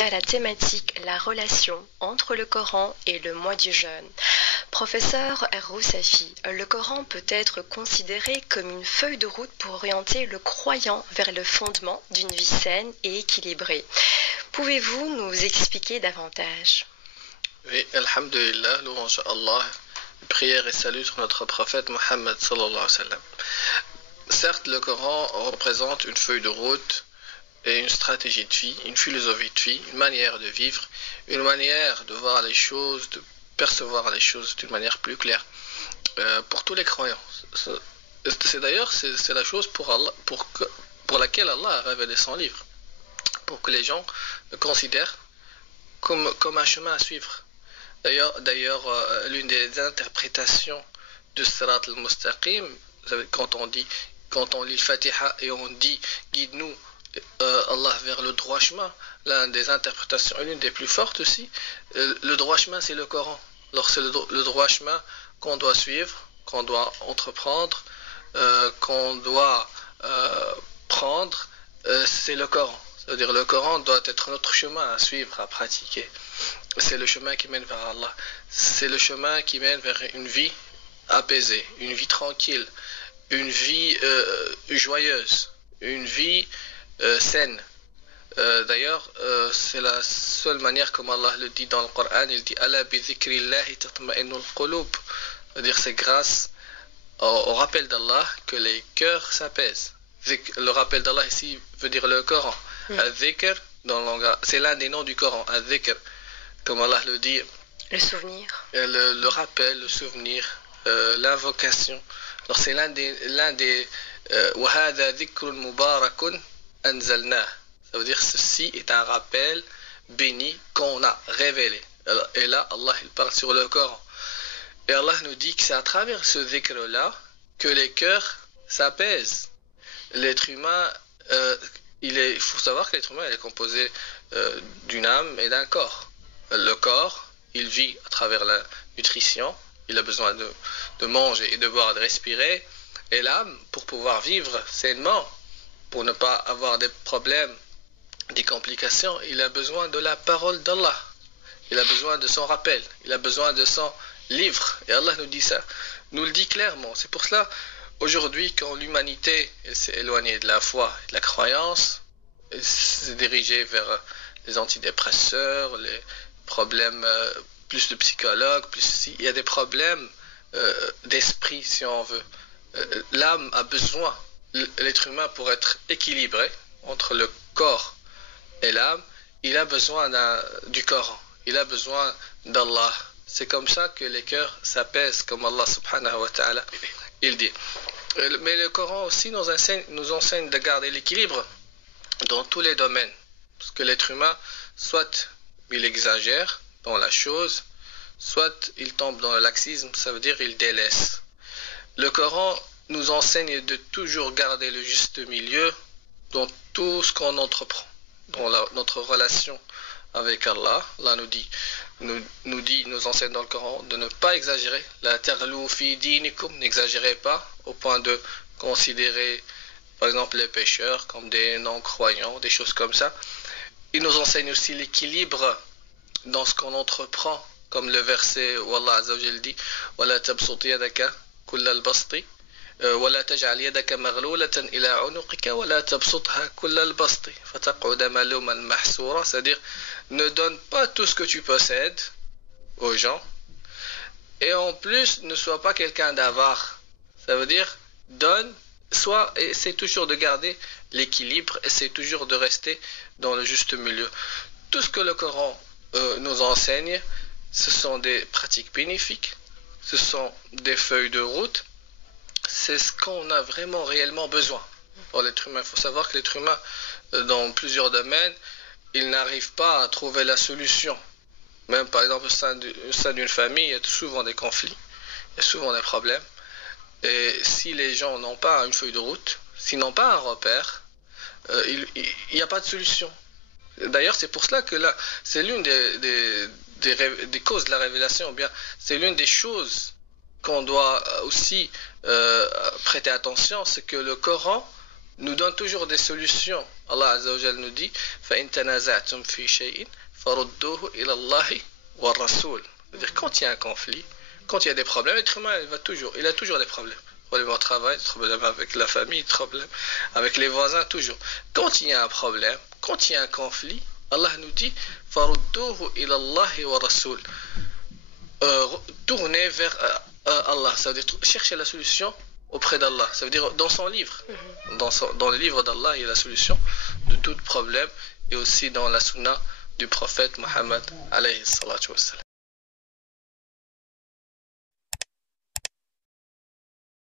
à la thématique la relation entre le Coran et le mois du jeûne. Professeur Rousafi, le Coran peut être considéré comme une feuille de route pour orienter le croyant vers le fondement d'une vie saine et équilibrée. Pouvez-vous nous expliquer davantage? Oui, alhamdulillah, louange à Allah, prière et salut sur notre prophète Mohammed sallallahu alayhi wa sallam. Certes, le Coran représente une feuille de route et une stratégie de vie, une philosophie de vie, une manière de vivre, une manière de voir les choses, de percevoir les choses d'une manière plus claire pour tous les croyants. C'est d'ailleurs c'est la chose pour laquelle Allah a révélé son livre, pour que les gens le considèrent comme un chemin à suivre. D'ailleurs, l'une des interprétations de Sirat al-Mustaqim, quand on lit le Fatiha et on dit guide-nous Allah vers le droit chemin, l'une des interprétations, l'une des plus fortes aussi, le droit chemin c'est le Coran. Alors c'est le droit chemin qu'on doit suivre, qu'on doit entreprendre, qu'on doit prendre, c'est le Coran. C'est-à-dire le Coran doit être notre chemin à suivre, à pratiquer. C'est le chemin qui mène vers Allah. C'est le chemin qui mène vers une vie apaisée, une vie tranquille, une vie joyeuse, une vie saine. D'ailleurs, c'est la seule manière comme Allah le dit dans le Coran. Il dit Ala bi dhikrillahi tatma'innul qulub. C'est-à-dire c'est grâce au rappel d'Allah que les cœurs s'apaisent. Le rappel d'Allah ici veut dire le Coran. Al-Dhikr, c'est l'un des noms du Coran. Al-Dhikr, comme Allah le dit. Le souvenir. Le rappel, le souvenir, l'invocation. Alors c'est l'un des وَهَذَا ذِكْرٌ مُبَارَكٌ أَنزَلْنَاهُ. Ça veut dire ceci est un rappel béni qu'on a révélé. Et là, Allah il parle sur le Coran. Et Allah nous dit que c'est à travers ce dhikr-là que les cœurs s'apaisent. L'être humain, il faut savoir que l'être humain il est composé d'une âme et d'un corps. Le corps, il vit à travers la nutrition, il a besoin de manger et de boire, de respirer. Et l'âme, pour pouvoir vivre sainement, pour ne pas avoir des problèmes, des complications, il a besoin de la parole d'Allah. Il a besoin de son rappel, il a besoin de son livre. Et Allah nous dit ça, nous le dit clairement. C'est pour cela, aujourd'hui, quand l'humanité s'est éloignée de la foi et de la croyance, elle s'est dirigée vers les antidépresseurs, les problèmes plus de psychologues, il y a des problèmes d'esprit, si on veut. L'âme a besoin, l'être humain pour être équilibré entre le corps et l'âme, il a besoin du Coran, il a besoin d'Allah. C'est comme ça que les cœurs s'apaisent, comme Allah subhanahu wa ta'ala il dit. Mais le Coran aussi nous enseigne de garder l'équilibre dans tous les domaines. Parce que l'être humain, soit il exagère dans la chose, soit il tombe dans le laxisme, ça veut dire il délaisse. Le Coran nous enseigne de toujours garder le juste milieu dans tout ce qu'on entreprend, dans notre relation avec Allah. Allah nous enseigne dans le Coran de ne pas exagérer. La taghlu fi dinikum, n'exagérez pas au point de considérer par exemple les pécheurs comme des non-croyants, des choses comme ça. Il nous enseigne aussi l'équilibre dans ce qu'on entreprend, comme le verset où Allah Azza wa Jalla dit وَلَا تَبْسُطْ يَدَكَ كُلَّ الْبَسْطِ وَلَا تَجْعَلْ يَدَكَ مَغْلُولَةً إِلَى عُنُقِكَ وَلَا تَبْسُطْهَا كُلَّ الْبَسْطِ فَتَقْعُدَ مَلُومًا مَحْسُورًا. C'est-à-dire, ne donne pas tout ce que tu possèdes aux gens, et en plus, ne sois pas quelqu'un d'avare. Ça veut dire, donne, essaie toujours de garder l'équilibre, essaie toujours de rester dans le juste milieu. Tout ce que le Coran nous enseigne, ce sont des pratiques bénéfiques, ce sont des feuilles de route, c'est ce qu'on a vraiment réellement besoin pour l'être humain. Il faut savoir que l'être humain, dans plusieurs domaines, il n'arrive pas à trouver la solution. Même par exemple au sein d'une famille, il y a souvent des conflits, il y a souvent des problèmes. Et si les gens n'ont pas une feuille de route, s'ils n'ont pas un repère, il n'y a pas de solution. D'ailleurs, c'est pour cela que là, c'est l'une des causes de la révélation, ou bien c'est l'une des choses qu'on doit aussi prêter attention, c'est que le Coran nous donne toujours des solutions. Allah Azza wa Jal nous dit فَإِن تَنَازَعْتُمْ فِي شَيْءٍ فَرُدُّوهُ إِلَى اللَّهِ وَالرَّسُولِ. C'est-à-dire quand il y a un conflit, quand il y a des problèmes, l'être humain il a toujours des problèmes. Problème au travail, problème avec la famille, problème avec les voisins, toujours. Quand il y a un problème, quand il y a un conflit, Allah nous dit فَرُدُّوهُ إِلَى اللَّهِ وَالرَّسُولِ. Tourner vers Allah, ça veut dire chercher la solution auprès d'Allah, ça veut dire dans son livre. Dans le livre d'Allah, il y a la solution de tout problème, et aussi dans la sunna du prophète Muhammad alayhi salatu wassalam.